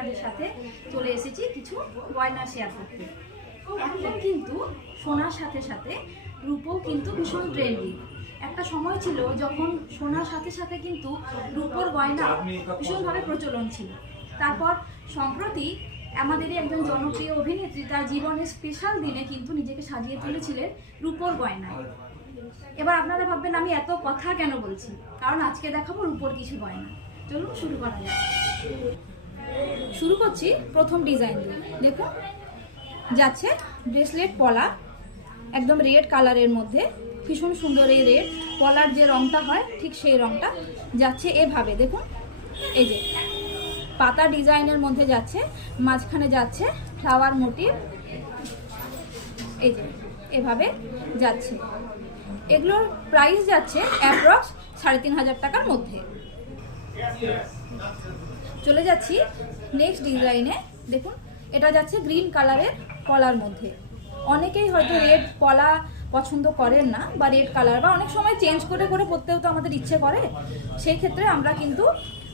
আপনাদের সাথে চলে এসেছি কিছু গয়না শেয়ার করতে। এখন কিন্তু সোনার সাথে সাথে রূপও কিন্তু ভীষণ ট্রেন্ডি। একটা সময় ছিল যখন সোনার সাথে সাথে কিন্তু রূপোর গয়না ভীষণভাবে প্রচলন ছিল। তারপর সম্প্রতি আমাদেরই একজন জনপ্রিয় অভিনেত্রী তার জীবনের স্পেশাল দিনে কিন্তু নিজেকে সাজিয়ে তুলেছিলেন রূপোর গয়নায়। এবার আপনারা ভাববেন আমি এত কথা কেন বলছি, কারণ আজকে দেখাবো রূপোর কিছু গয়না। চলুন শুরু করা যাক। শুরু করছি প্রথম ডিজাইন দিয়ে। দেখুন যাচ্ছে ব্রেসলেট পলা, একদম রেড কালারের মধ্যে, ভীষণ সুন্দর। এই রেড পলার যে রংটা হয় ঠিক সেই রংটা যাচ্ছে এভাবে। দেখুন এই যে পাতা ডিজাইনের মধ্যে যাচ্ছে, মাঝখানে যাচ্ছে ফ্লাওয়ার মোটিভ, এই যে এভাবে যাচ্ছে। এগুলোর প্রাইস যাচ্ছে অ্যাপ্রক্স 3,500 টাকার মধ্যে। চলে যাচ্ছি নেক্সট ডিজাইনে। দেখুন এটা যাচ্ছে গ্রিন কালারের কলার মধ্যে। অনেকেই হয়তো রেড কলা পছন্দ করেন না, বা রেড কালার, বা অনেক সময় চেঞ্জ করে করে পরতেও তো আমাদের ইচ্ছে করে। সেই ক্ষেত্রে আমরা কিন্তু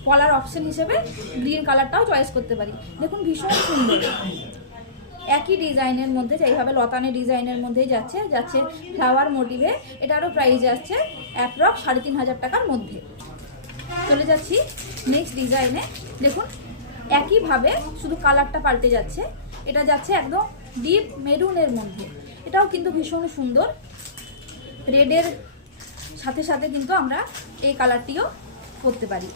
কলার অপশন হিসেবে গ্রিন কালারটাও চয়েস করতে পারি। দেখুন ভীষণ সুন্দর, একই ডিজাইনের মধ্যে, এইভাবে লতানে ডিজাইনের মধ্যেই যাচ্ছে যাচ্ছে ফ্লাওয়ার মোটিভে। এটারও প্রাইস যাচ্ছে অ্যাপ্রক্স 3,500 টাকার মধ্যে। চলে যাচ্ছি নেক্সট ডিজাইনে। দেখুন একইভাবে শুধু কালারটা পাল্টে যাচ্ছে। এটা যাচ্ছে একদম ডিপ মেরুনের মধ্যে। এটাও কিন্তু ভীষণ সুন্দর। রেডের সাথে সাথে কিন্তু আমরা এই কালারটিও করতে পারি।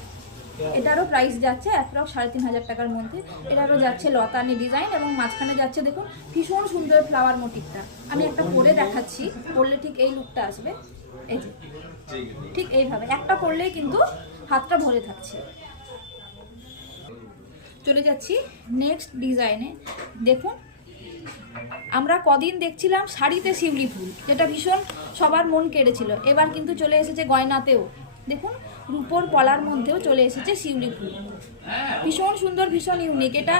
এটারও প্রাইস যাচ্ছে অ্যাপ্রক্স 3,500 টাকার মধ্যে। এটারও যাচ্ছে লতানি ডিজাইন এবং মাঝখানে যাচ্ছে দেখুন ভীষণ সুন্দর ফ্লাওয়ার মোটিভটা। আমি একটা পরে দেখাচ্ছি, পরলে ঠিক এই লুকটা আসবে। এই যে ঠিক এইভাবে একটা পরলেই কিন্তু হাতটা ভরে থাকছে। চলে যাচ্ছি নেক্সট ডিজাইনে। দেখুন আমরা কদিন দেখছিলাম শাড়িতে শিউলি ফুল, যেটা ভীষণ সবার মন কেড়েছিল। এবার কিন্তু চলে এসেছে গয়নাতেও। দেখুন রূপোর পলার মধ্যেও চলে এসেছে শিউলি ফুল। ভীষণ সুন্দর, ভীষণ ইউনিক। এটা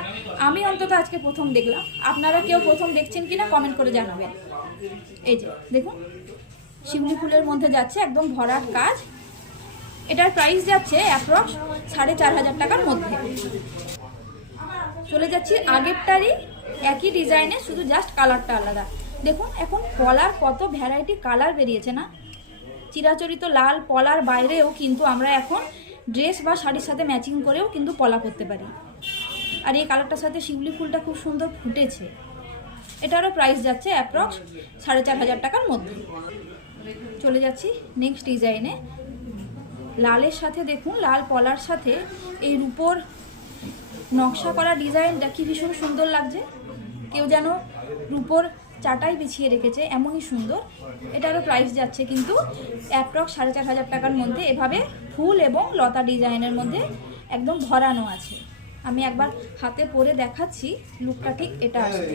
আমি অন্তত আজকে প্রথম দেখলাম। আপনারা কেউ প্রথম দেখছেন কিনা কমেন্ট করে জানাবেন। এই যে দেখুন শিউলি ফুলের মধ্যে যাচ্ছে একদম ভরাট কাজ। এটার প্রাইস যাচ্ছে অ্যাপ্রক্স 4,500 টাকার মধ্যে। চলে যাচ্ছি আগেরটারই একই ডিজাইনে, শুধু জাস্ট কালারটা আলাদা। দেখুন এখন পলার কত ভ্যারাইটি কালার বেরিয়েছে না। চিরাচরিত লাল পলার বাইরেও কিন্তু আমরা এখন ড্রেস বা শাড়ির সাথে ম্যাচিং করেও কিন্তু পলা করতে পারি। আর এই কালারটার সাথে শিউলি ফুলটা খুব সুন্দর ফুটেছে। এটারও প্রাইস যাচ্ছে অ্যাপ্রক্স 4,500 টাকার মধ্যে। চলে যাচ্ছি নেক্সট ডিজাইনে। লালের সাথে দেখুন লাল পলার সাথে এই রূপোর নকশা করা ডিজাইনটা কি ভীষণ সুন্দর লাগছে। কেউ যেন রূপোর চাটাই বিছিয়ে রেখেছে, এমনই সুন্দর। এটারও প্রাইস যাচ্ছে কিন্তু অ্যাপ্রক্স 4,500 টাকার মধ্যে। এভাবে ফুল এবং লতা ডিজাইনের মধ্যে একদম ভরানো আছে। আমি একবার হাতে পরে দেখাচ্ছি, লুকটা ঠিক এটা আসবে।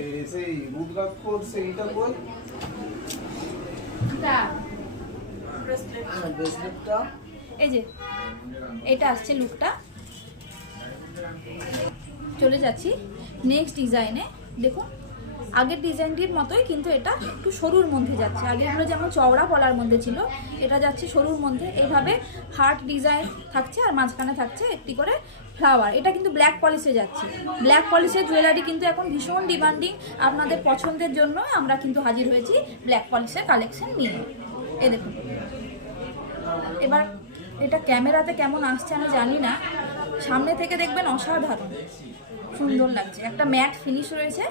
এই যে এটা আসছে লুকটা। চলে যাচ্ছি নেক্সট ডিজাইনে। দেখুন আগের ডিজাইনটির মতোই, কিন্তু এটা একটু সরুর মধ্যে যাচ্ছে। আগেরগুলো যেমন চওড়া পলার মধ্যে ছিল, এটা যাচ্ছে সরুর মধ্যে। এইভাবে হার্ট ডিজাইন থাকছে আর মাঝখানে থাকছে একটি করে ফ্লাওয়ার। এটা কিন্তু ব্ল্যাক পলিশে যাচ্ছে। ব্ল্যাক পলিশের জুয়েলারি কিন্তু এখন ভীষণ ডিমান্ডিং। আপনাদের পছন্দের জন্য আমরা কিন্তু হাজির হয়েছি ব্ল্যাক পলিশের কালেকশন নিয়ে। এই দেখুন এবার এটা ক্যামেরাতে কেমন আসছে আমি জানি না, সামনে থেকে দেখবেন অসাধারণ সুন্দর লাগছে। একটা ম্যাট ফিনিশ রয়েছে।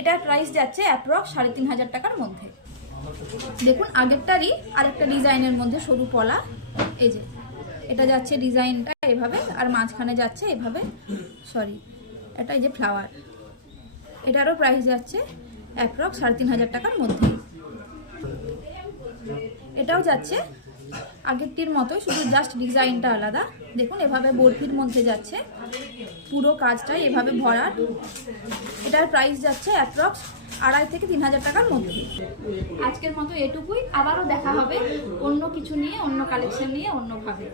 এটার প্রাইস যাচ্ছে অ্যাপ্রক্স 3,500 টাকার মধ্যে। দেখুন আগেরটারই আরেকটা ডিজাইনের মধ্যে সরু পলা। এই যে এটা যাচ্ছে ডিজাইনটা এভাবে, আর মাঝখানে যাচ্ছে এভাবে, এটা এই যে ফ্লাওয়ার। এটারও প্রাইস যাচ্ছে অ্যাপ্রক্স 3,500 টাকার মধ্যে। এটাও যাচ্ছে আগেরটির মতোই, শুধু জাস্ট ডিজাইনটা আলাদা। দেখুন এভাবে বরফির মধ্যে যাচ্ছে, পুরো কাজটাই এভাবে ভরাট। এটার প্রাইস যাচ্ছে অ্যাপ্রক্স 2,500 থেকে 3,000 টাকার মধ্যে। আজকের মতো এটুকুই। আবারও দেখা হবে অন্য কিছু নিয়ে, অন্য কালেকশন নিয়ে, অন্যভাবে।